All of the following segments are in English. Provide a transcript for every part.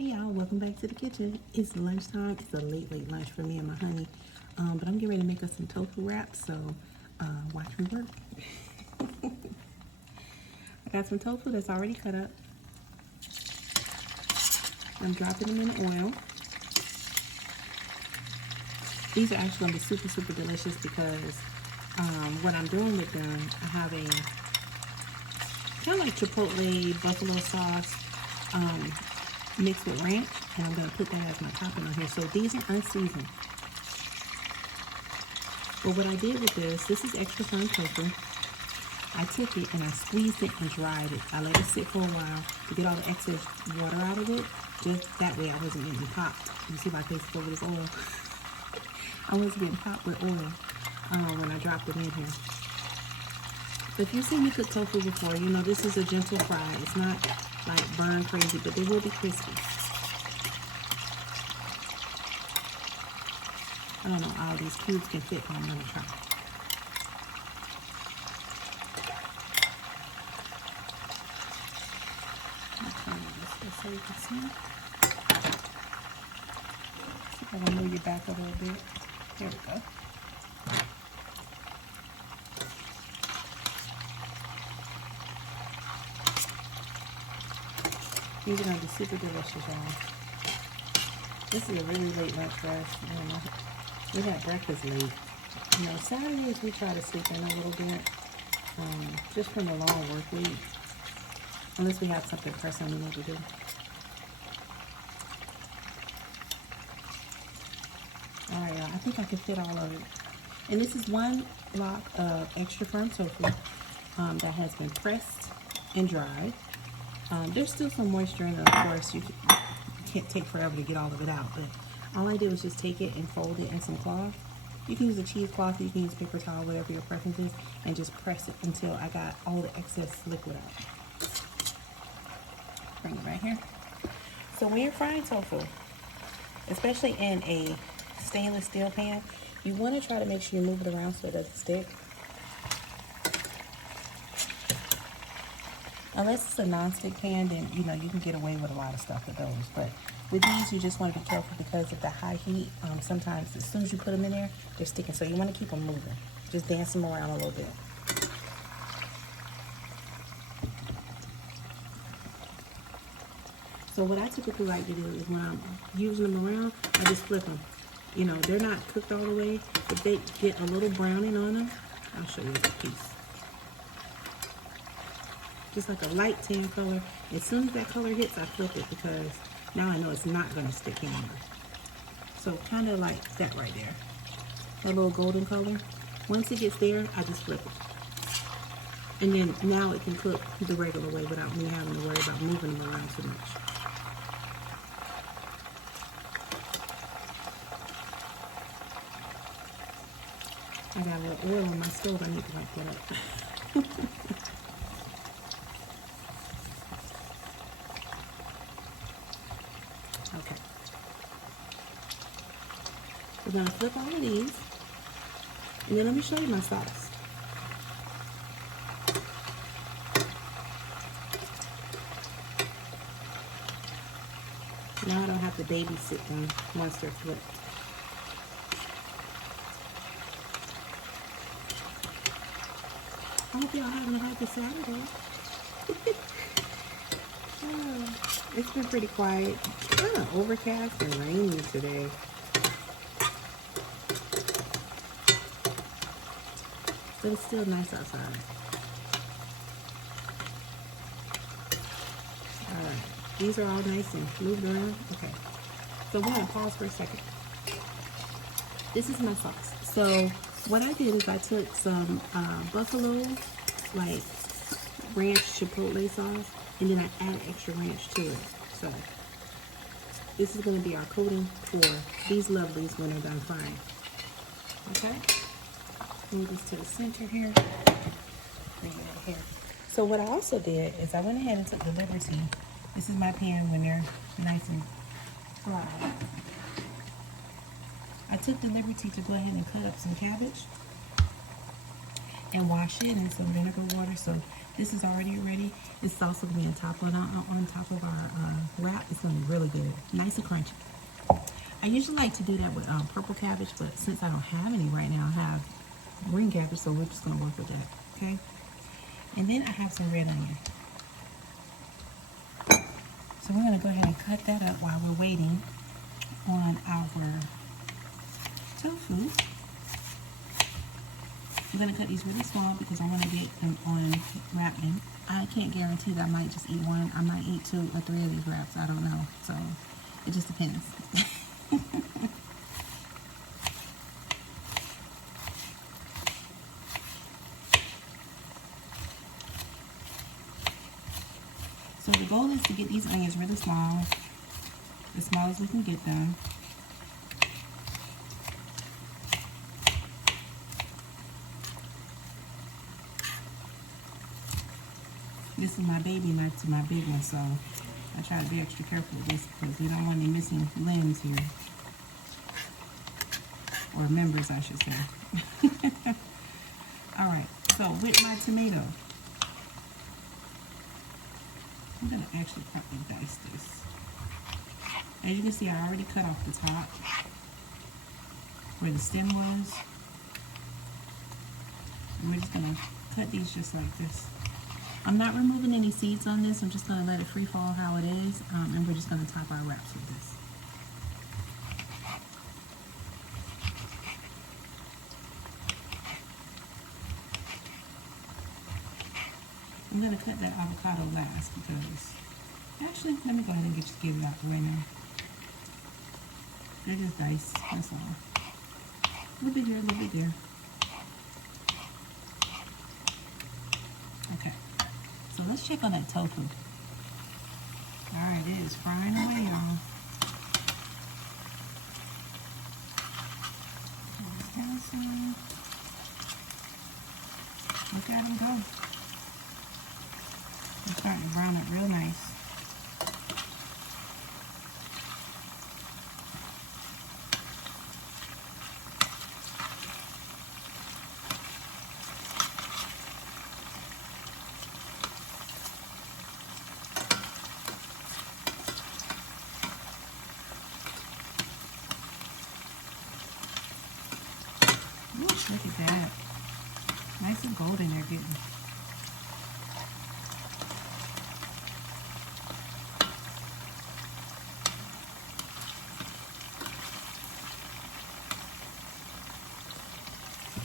Hey y'all, welcome back to the kitchen. It's lunchtime. It's a late lunch for me and my honey. But I'm getting ready to make us some tofu wraps, so watch me work. I got some tofu that's already cut up. I'm dropping them in oil. These are actually going to be super delicious because what I'm doing with them, I have a kind of like Chipotle buffalo sauce mixed with ranch, and I'm going to put that as my topping on here. So these are unseasoned. But what I did with this is extra firm tofu. I took it and I squeezed it and dried it. I let it sit for a while to get all the excess water out of it. Just that way I wasn't getting popped. You see my face over this oil? I wasn't getting popped with oil when I dropped it in here. So if you've seen me cook tofu before, you know this is a gentle fry. It's not like burn crazy, but they will be crispy. I don't know all these cubes can fit, but I'm gonna try. Okay, just so you can see. See if I can move you back a little bit. There we go. These are gonna be super delicious, y'all. This is a really late lunch for us. You know, we had breakfast late. You know, Saturdays we try to sleep in a little bit, just from the long work week, unless we have something pressing we need to do. All right, y'all. I think I can fit all of it. And this is one block of extra firm tofu that has been pressed and dried. There's still some moisture in it, of course. You can't take forever to get all of it out, but all I did was just take it and fold it in some cloth. You can use a cheesecloth, you can use paper towel, whatever your preference is, and just press it until I got all the excess liquid out. Bring it right here. So when you're frying tofu, especially in a stainless steel pan, you want to try to make sure you move it around so it doesn't stick. Unless it's a non-stick pan, then you know you can get away with a lot of stuff with those. But with these, you just want to be careful because of the high heat. Sometimes as soon as you put them in there, they're sticking. So you want to keep them moving. Just dance them around a little bit. So what I typically like to do is when I'm using them around, I just flip them. You know, they're not cooked all the way. If they get a little browning on them, I'll show you the piece. Just like a light tan color. As soon as that color hits, I flip it because now I know it's not going to stick anymore. So kind of like that right there. That little golden color. Once it gets there, I just flip it. And then now it can cook the regular way without me having to worry about moving them around too much. I got a little oil on my stove. I need to wipe that up. Okay. We're going to flip all of these. And then let me show you my sauce. Now I don't have to babysit them once they're flipped. I hope y'all having a happy Saturday. It's been pretty quiet. Overcast and rainy today. But it's still nice outside. Alright. These are all nice and moved around. Okay. So we're going to pause for a second. This is my sauce. So what I did is I took some buffalo, like ranch chipotle sauce, and then I added extra ranch to it. So this is going to be our coating for these lovelies when they're done frying. Okay? Move this to the center here. Bring it out here. So what I also did is I went ahead and took the liberty. This is my pan when they're nice and fried. I took the liberty to go ahead and cut up some cabbage and wash it in some vinegar water. So This is already ready. It's also going to be on top of our wrap. It's going to be really good. Nice and crunchy. I usually like to do that with purple cabbage, but since I don't have any right now, I have green cabbage, so we're just going to work with that, okay? And then I have some red onion. So we're going to go ahead and cut that up while we're waiting on our tofu. I'm going to cut these really small because I want to get them on wrapping. I can't guarantee that I might just eat one. I might eat 2 or 3 of these wraps. I don't know. So it just depends. So the goal is to get these onions really small, as small as we can get them. This is my baby knife to my big one, so I try to be extra careful with this because you don't want any missing limbs here. Or members, I should say. Alright, so with my tomato, I'm going to actually probably dice this. As you can see, I already cut off the top where the stem was. And we're just going to cut these just like this. I'm not removing any seeds on this. I'm just going to let it free fall how it is. And we're just going to top our wraps with this. I'm going to cut that avocado last because, actually, let me go ahead and get it out the way now. They're just diced, that's all. A little bit here, a little bit there. Okay, so let's check on that tofu. Alright, it is frying away, y'all. Look at them go. They're starting to brown up real nice. Ooh, look at that. Nice and golden they're getting.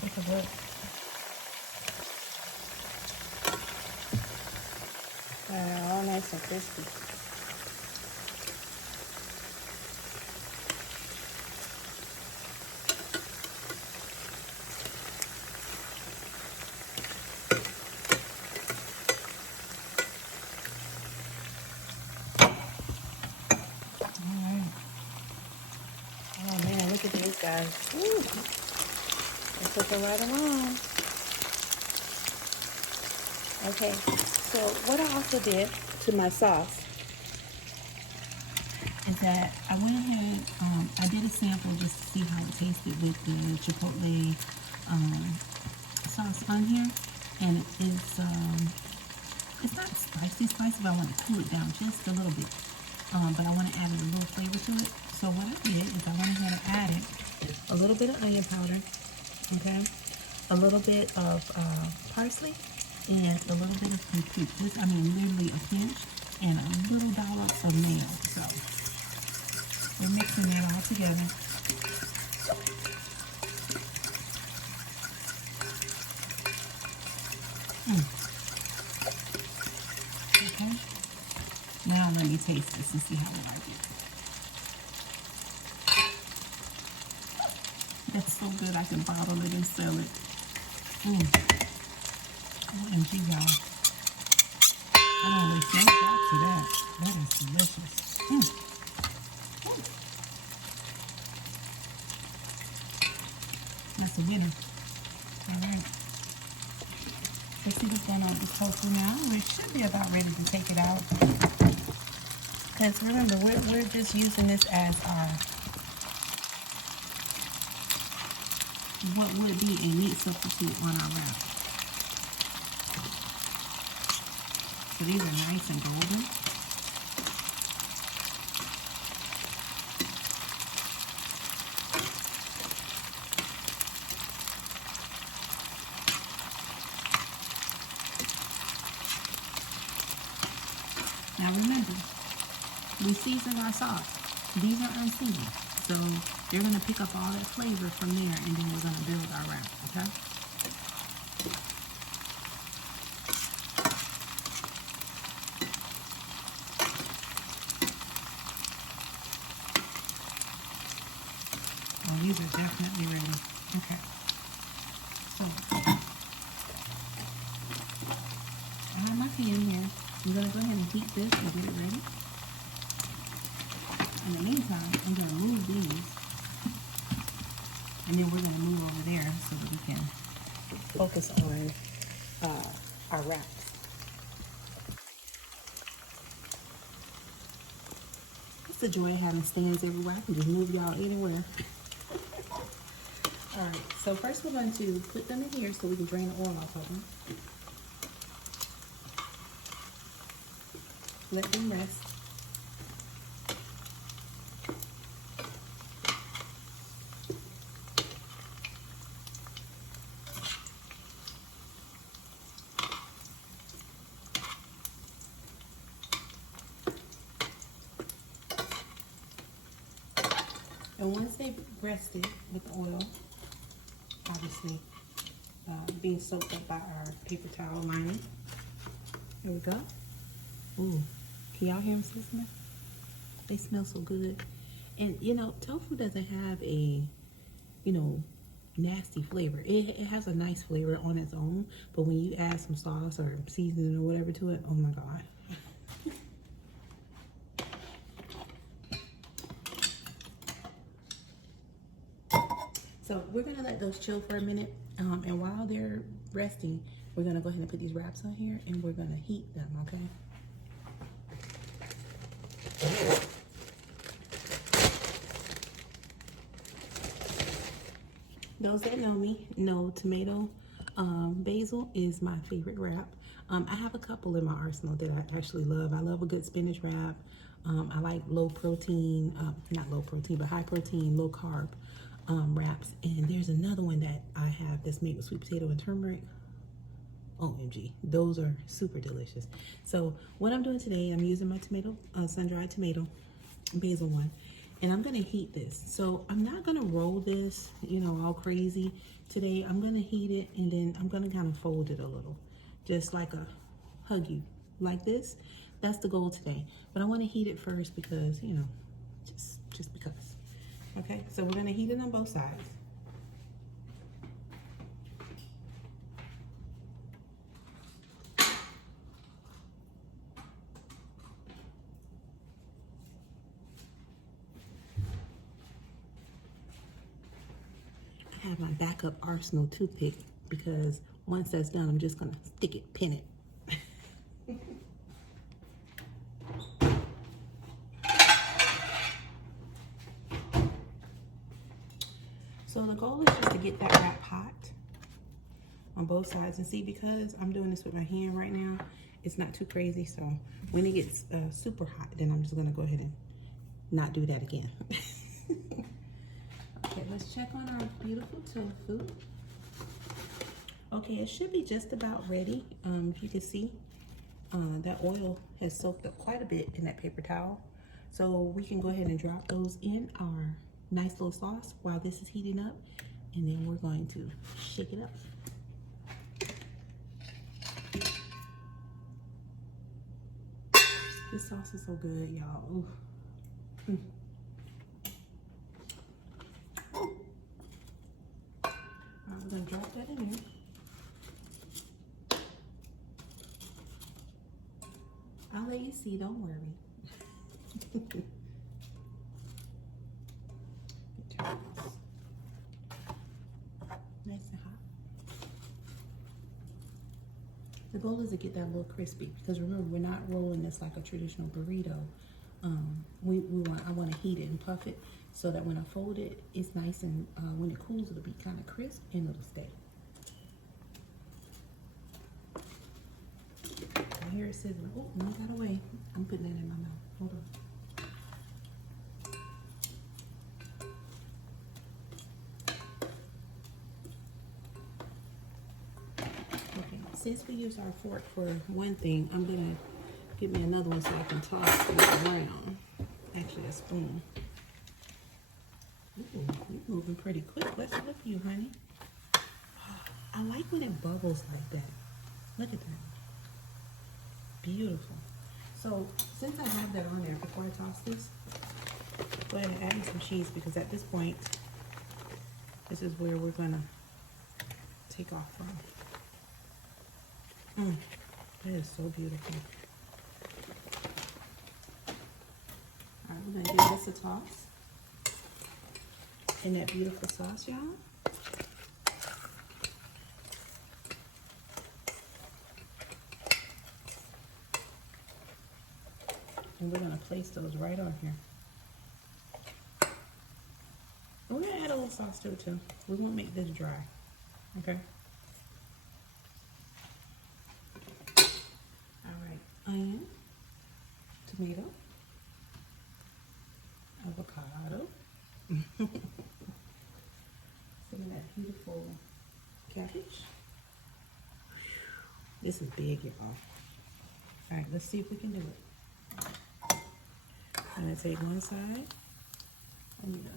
Take a look. All nice and crispy. Oh man, look at these guys. Woo. They're cooking right along. Okay, so what I also did to my sauce is that I went ahead, I did a sample just to see how it tasted with the Chipotle sauce on here, and it's not spicy, but I want to cool it down just a little bit, but I want to add a little flavor to it. So what I did is I went ahead and added a little bit of onion powder, okay, a little bit of parsley, and a little bit of paprika. This, I mean, literally a pinch, and a little dollop of mayo. So we're mixing that all together. Okay. Now let me taste this and see how I like it. That's so good I can bottle it and sell it. OMG, y'all. I don't really think back to that. That is delicious. That's a winner. Alright. Let's see what's going on with the tofu now. We should be about ready to take it out. Because remember, we're just using this as our, what would be a meat substitute on our wrap. So these are nice and golden. Now remember, we season our sauce. These are unseasoned. So they're going to pick up all that flavor from there, and then we're going to build our wrap, okay? Oh, these are definitely ready. Okay. So, I have my pan here. I'm going to go ahead and heat this and get it ready. In the meantime, I'm going to move these. And then we're going to move over there so that we can focus on our wraps. It's a joy having stands everywhere. I can just move y'all anywhere. Alright, so first we're going to put them in here so we can drain the oil off of them. Let them rest. And once they've rested with the oil, obviously being soaked up by our paper towel lining, here we go. Ooh, can y'all hear them sizzling? They smell so good. And you know, tofu doesn't have a, you know, nasty flavor. It has a nice flavor on its own, but when you add some sauce or seasoning or whatever to it, oh my God. So we're gonna let those chill for a minute, and while they're resting, we're gonna go ahead and put these wraps on here, and we're gonna heat them, okay? Those that know me know tomato basil is my favorite wrap. I have a couple in my arsenal that I actually love. I love a good spinach wrap. I like low protein, not low protein, but high protein, low carb wraps. And there's another one that I have that's made with sweet potato and turmeric. OMG, those are super delicious. So what I'm doing today, I'm using my tomato, sun-dried tomato, basil one, and I'm gonna heat this. So I'm not gonna roll this, you know, all crazy today. I'm gonna heat it, and then I'm gonna kind of fold it a little, just like a hug you, like this. That's the goal today. But I wanna heat it first because, you know, just because. Okay, so we're gonna heat it on both sides. I have my backup arsenal toothpick because once that's done, I'm just gonna stick it, pin it. So the goal is just to get that wrap hot on both sides, and see, because I'm doing this with my hand right now, it's not too crazy. So when it gets super hot, then I'm just gonna go ahead and not do that again. Okay, let's check on our beautiful tofu. Okay, it should be just about ready. If you can see, that oil has soaked up quite a bit in that paper towel. So we can go ahead and drop those in our nice little sauce while this is heating up, and then we're going to shake it up. This sauce is so good, y'all. I'm gonna drop that in there. I'll let you see, don't worry. Nice and hot. The goal is to get that a little crispy, because remember, we're not rolling this like a traditional burrito. I want to heat it and puff it so that when I fold it, it's nice, and when it cools, it'll be kind of crisp and it'll stay. hear it sizzling. Oh, move that away. I'm putting it in my mouth. Hold on. Okay, since we used our fork for one thing, I'm gonna get me another one so I can toss it around. Actually, a spoon. Ooh, you're moving pretty quick. Let's look at you, honey. I like when it bubbles like that. Look at that. Beautiful. So, since I have that on there, before I toss this, go ahead and add in some cheese, because at this point, this is where we're gonna take off from. That is so beautiful. All right, we're gonna give this a toss in that beautiful sauce, y'all. And we're gonna place those right on here. And we're gonna add a little sauce to it too. We won't make this dry, okay? All right, onion, tomato, avocado. Some of that beautiful cabbage. This is big, y'all. All right, let's see if we can do it. I'm gonna take one side. Yeah.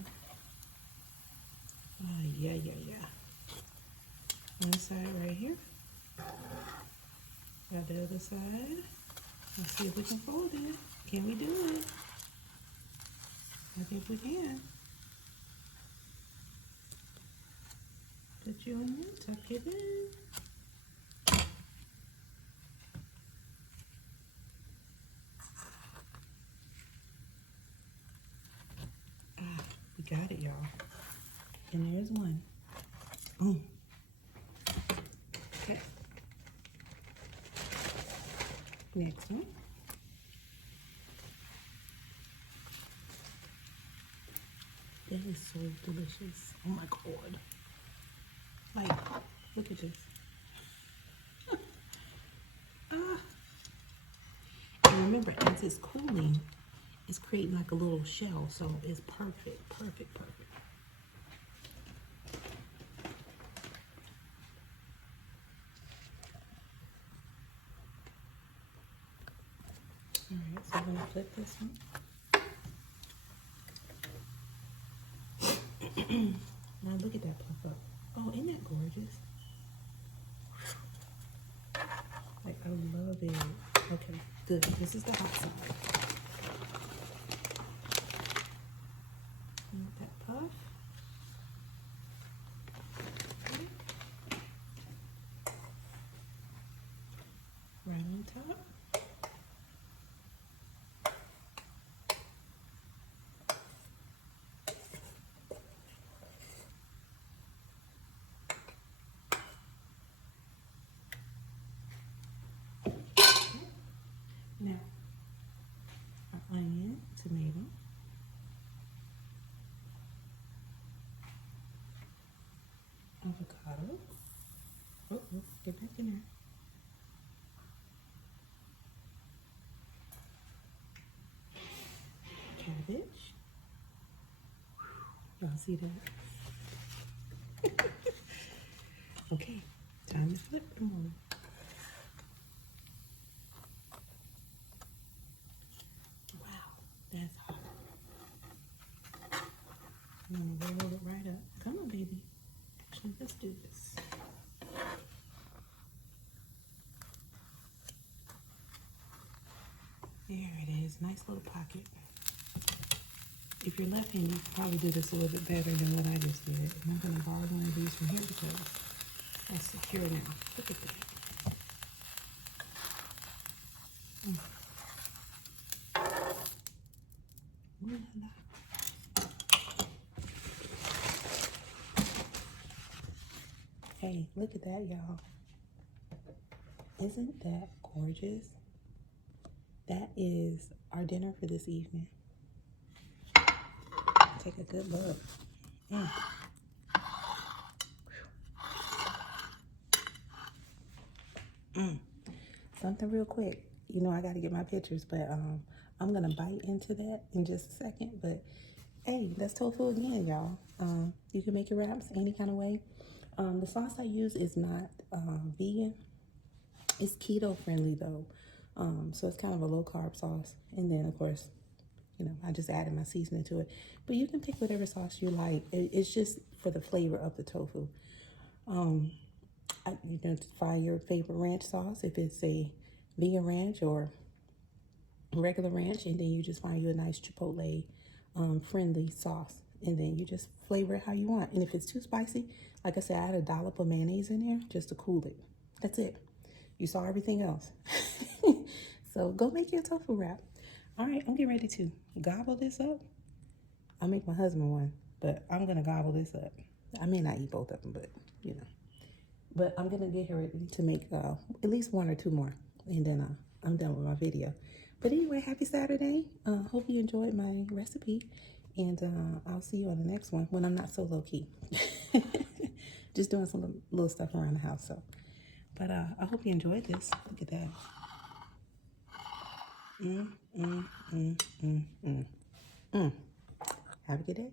One side right here. Got the other side. Let's see if we can fold it. Can we do it? I think we can. Put you in, tuck it in. We got it, y'all. And there's one. Boom. Okay. Next one. That is so delicious. Oh my God. Like, look at this. And remember, as it's cooling, it's creating like a little shell, so it's perfect. All right, so I'm gonna flip this one. Now look at that puff up. Oh, isn't that gorgeous? Like, I love it. Okay, good. This is the hot side. Let that puff. Okay. Right on top. Now, our onion, tomato, avocado. Oh, get back in there. Cabbage. Y'all see that? Okay, time to flip them over. That's hot. I'm gonna roll it right up. Come on, baby. Actually, let's do this. There it is. Nice little pocket. If you're left-handed, you can probably do this a little bit better than what I just did. And I'm gonna borrow one of these from here because that's secure now. Look at that. Hey, look at that, y'all. Isn't that gorgeous? That is our dinner for this evening. Take a good look. Something real quick. You know, I got to get my pictures, but I'm going to bite into that in just a second. But hey, that's tofu again, y'all. You can make your wraps any kind of way. The sauce I use is not vegan. It's keto friendly though. So it's kind of a low carb sauce. And then of course, you know, I just added my seasoning to it. But you can pick whatever sauce you like. It's just for the flavor of the tofu. You can find your favorite ranch sauce, if it's a vegan ranch or regular ranch, and then you just find you a nice Chipotle friendly sauce, and then you just flavor it how you want. And if it's too spicy, like I said, I had a dollop of mayonnaise in there just to cool it. That's it. You saw everything else. So go make your tofu wrap. All right, I'm getting ready to gobble this up. I'll make my husband one, but I'm gonna gobble this up. I may not eat both of them, but you know. But I'm gonna get her ready to make at least one or two more, and then I'm done with my video. But anyway, happy Saturday. Hope you enjoyed my recipe, and I'll see you on the next one when I'm not so low key. Just doing some little stuff around the house. So, but I hope you enjoyed this. Look at that. Have a good day.